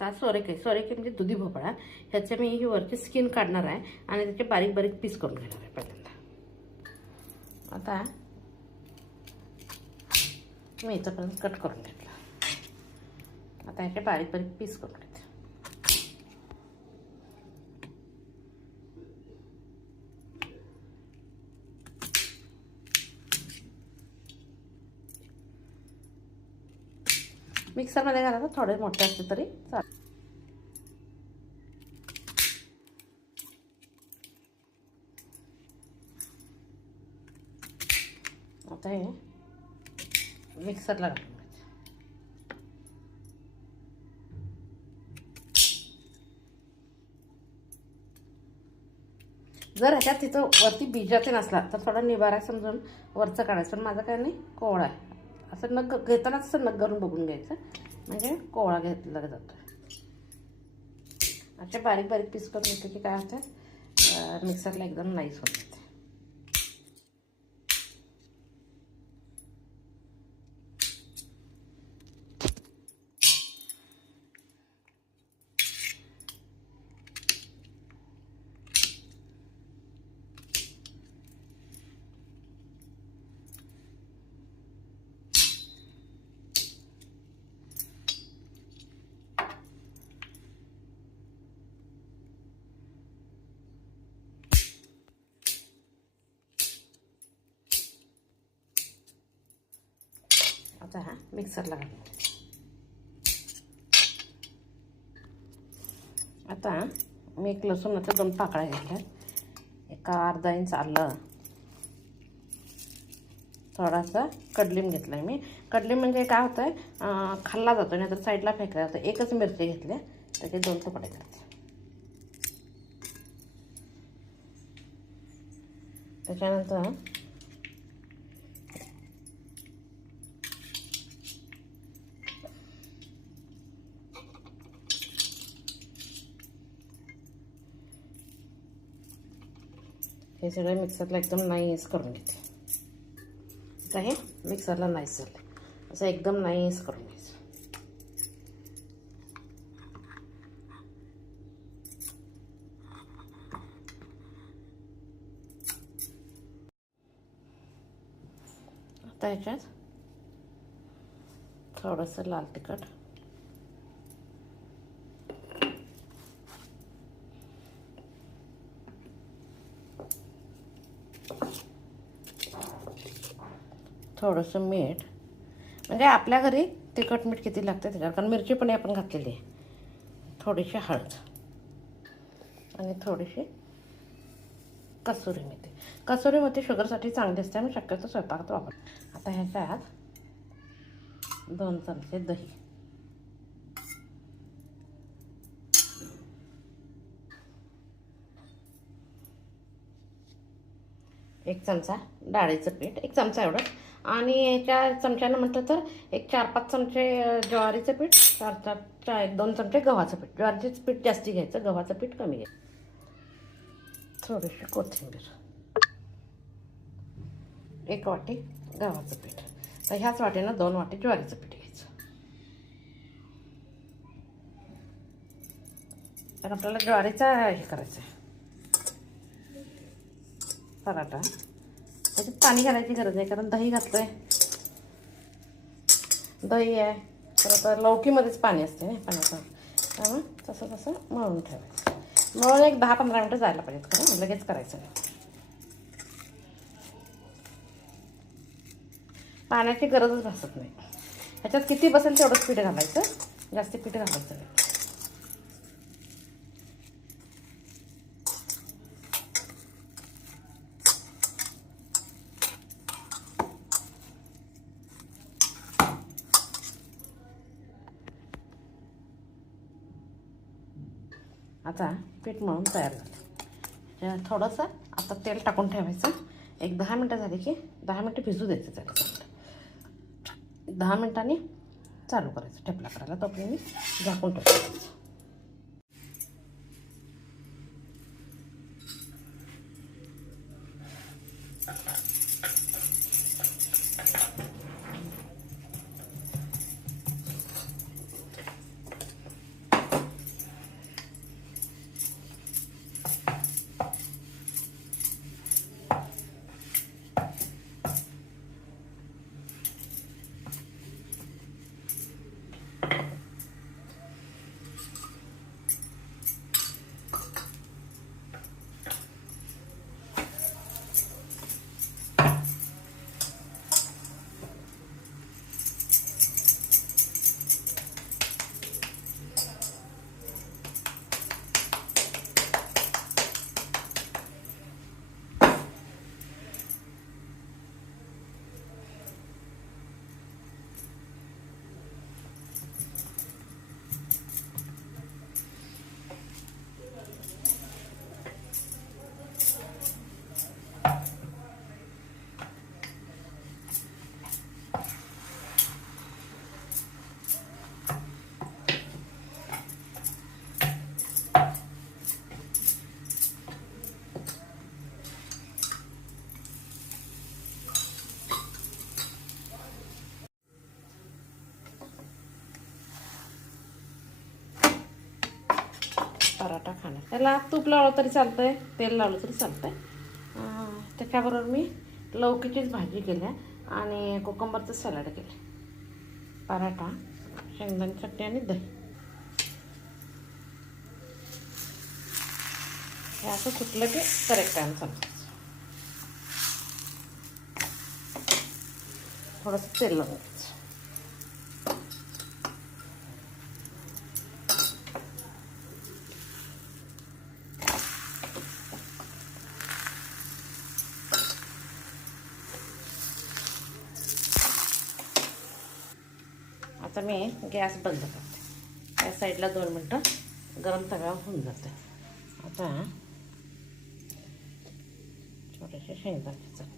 आता सोरेके म्हणजे दुधी भोपळा, ह्याचे मी ही वरची स्किन काढणार आहे आणि त्याचे बारीक बारीक पीस करून घेणार आहे पहिल्यांदा. आता मी इथंपर्यंत कट करून घेतलं. आता ह्याचे बारीक बारीक पीस करून घेते. मिक्सरमध्ये घालायला थोडे मोठे असले तरी चालेल. आता हे मिक्सरला घालून घ्यायचं. जर ह्याच्यात तिथं वरती बीजाचे नसला तर थोडा निबारा समजून वरचं काढायचं. पण माझं काय नाही, कोवळा आहे. असं नग घेतानाच असं नग घालून बघून घ्यायचं, म्हणजे कोवळा घेतला जातो. असे बारीक बारीक पीस करून घेतले की काय होतं, मिक्सरला एकदम नाईस होते. आता हा मिक्सरला घालून. आता मी एक लसूणाच्या 2 पाकळ्या घेतल्या, एक अर्धा इंच आलं, थोडासा कडलिंब घेतला आहे मी. कडलिंब म्हणजे काय होतं आहे, खाल्ला जातो नाही तर साईडला फेकला जातो. एकच मिरची घेतल्या, त्याचे 2 तुकडे करायचे. त्याच्यानंतर हे सगळं मिक्सरला एकदम नाईस करून घेते. आता हे मिक्सरला नाईस झालं, असं एकदम नाईस करून घ्यायचं. आता ह्याच्यात थोडंसं लाल तिखट, थोडंसं मीठ, म्हणजे आपल्या घरी तिखट मीठ किती लागतं त्याच्यावर, कारण मिरची पण आपण घातलेली आहे. थोडीशी हळद आणि थोडीशी कसुरी मेथी. कसुरी मेथी शुगरसाठी चांगली असते, मी शक्यतो स्वयंपाकात वापरते. आता ह्याच्यात 2 चमचे दही, 1 चमचा डाळीचं पीठ, 1 चमचा एवढं, आणि याच्या चमच्यानं म्हटलं तर एक 4-5 चमचे ज्वारीचं पीठ, 1-2 चमचे गव्हाचं पीठ. ज्वारीचं पीठ जास्ती घ्यायचं, गव्हाचं पीठ कमी घ्यायचं. थोडीशी कोथिंबीर, 1 वाटी गव्हाचं पीठ. तर ह्याच वाटीनं 2 वाटी ज्वारीचं पीठ घ्यायचं. तर आपल्याला ज्वारीचा हे करायचं आहे पराठा. त्याच्यात पाणी घालायची गरज नाही, कारण दही घातलं आहे, दही आहे, परत लौकीमध्येच पाणी असते ना पाण्याचं. त्यामुळे तसं तसं मळून ठेवायचं. मळून एक 10-15 मिनटं जायला पाहिजेत, खरं लगेच करायचं नाही. पाण्याची गरजच भासत नाही. ह्याच्यात किती बसेल तेवढंच पीठ घालायचं, जास्ती पीठ घालायचं नाही. आता पीठ मळून तयार झालं. थोडंसं आता तेल टाकून ठेवायचं. एक 10 मिनटं झाली की 10 मिनटं भिजू द्यायचं त्याला. 10 मिनटांनी चालू करायचं ठेपला करायला, तोपर्यंत मी झाकून ठेवायचं. पराठा खाणार. त्याला तूप लावलं तरी चालतं आहे, तेल लावलं तरी चालतं आहे. त्याच्याबरोबर मी लौकीचीच भाजी केली आणि कोकंबरचं सलाड केलं. पराठा, शेंगदाणे चटणी आणि दही. हे असं सुटलं की करेक्ट टाईम समजायचं. थोडंसं तेल लावून घ्यायचं. आता मी गॅस बंद करते. या साईडला 2 मिनटं गरम तव्या होऊन जाते. आता छोटेसे शेंगदाणे चटणी.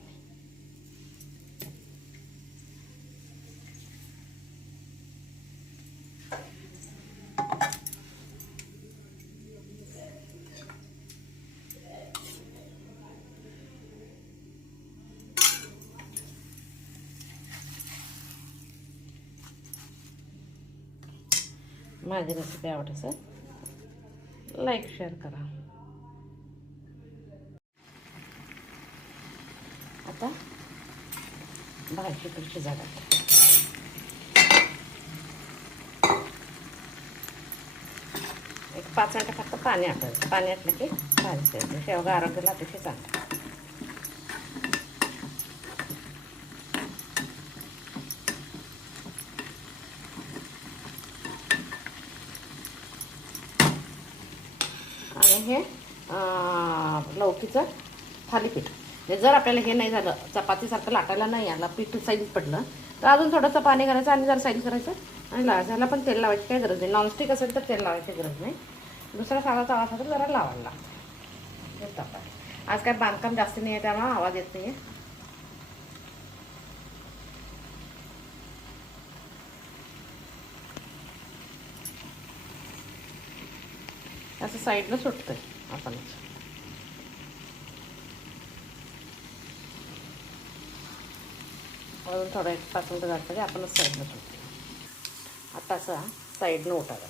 माझी रेसिपी आवडत असेल लाईक शेअर करा. आता भाजी इकडची जागा एक 5 मिनटं फक्त पाणी आटलं. पाणी आटलं की भाजी शेवगा आरोग्याला अतिशय चांगलं. आणि हे लौकीचं थालीपीठ. जर आपल्याला हे नाही झालं, चपातीसारखं लाटायला नाही आलं, पीठ साईज पडलं, तर अजून थोडंसं पाणी घालायचं आणि जरा साईज करायचं आणि लावायचं. ह्याला पण तेल लावायची काही गरज नाही. नॉनस्टिक असेल तर तेल लावायची गरज नाही. दुसरा साधा तवा असेल तर जरा लावायला लागतं. आज काय बांधकाम जास्त नाही आहे त्यामुळे आवाज येत नाही आहे. असं साईडला सुटतंय आपणच. अजून थोडं 1-5 मिनटं झालं तरी आपणच साईडला सुटतो. आता असं साईडनं उठायला.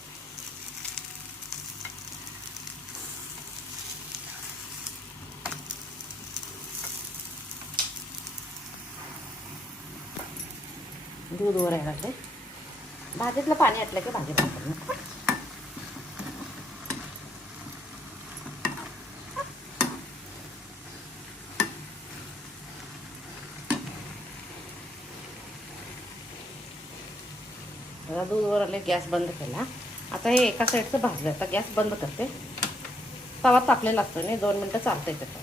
दूध वर यायला लागले. भाजीतलं पाणी आटलं की भाजी वापरणं. दूध वर आले, गॅस बंद केला. आता हे एका साईडचं भाजलं. आता गॅस बंद करते. तवा तापलेला असतो नाही, 2 मिनटं चालतं आहे त्याचं.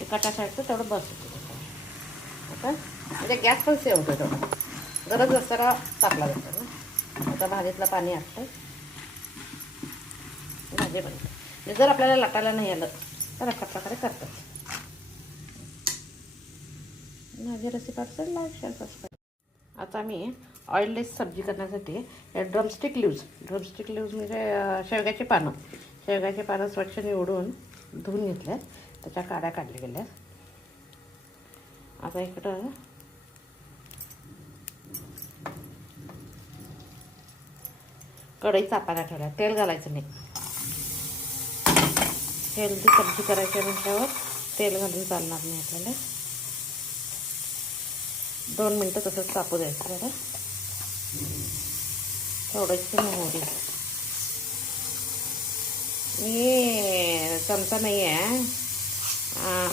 एकाच्या साईडचं तेवढं बस होतं. आता म्हणजे गॅस पण सेव होतो तेवढं. गरज असताना तापला जातो ना. आता भाजीतलं पाणी आटतं, भाजी बनते. जर आपल्याला लाटायला नाही आलं तर अशा प्रकारे करतात. माझी रेसिपी असेल लाईक शेअर सबस्क्राईब. आता मी ऑइललेस सब्जी करण्यासाठी ड्रमस्टिक लिव्ज म्हणजे शेवग्याची पानं स्वच्छ निवडून धुवून घेतल्यात. त्याच्या काड्या काढल्या गेल्या. आता इकडं कढई तापायला ठेवल्या. तेल घालायचं नाही. हेल्दी सब्जी करायची म्हटल्यावर तेल घालून चालणार नाही आपल्याला. 2 मिनटं तसंच तापू द्यायचं. बरं, थोडीशी मोहरी. मी चमचा नाही आहे,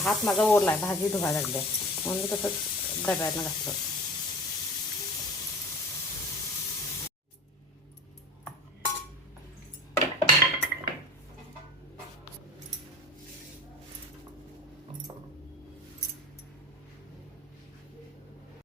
हात माझा ओढला आहे, भाजी धुवायला लागली म्हणून तसंच डब्यानं घातलं.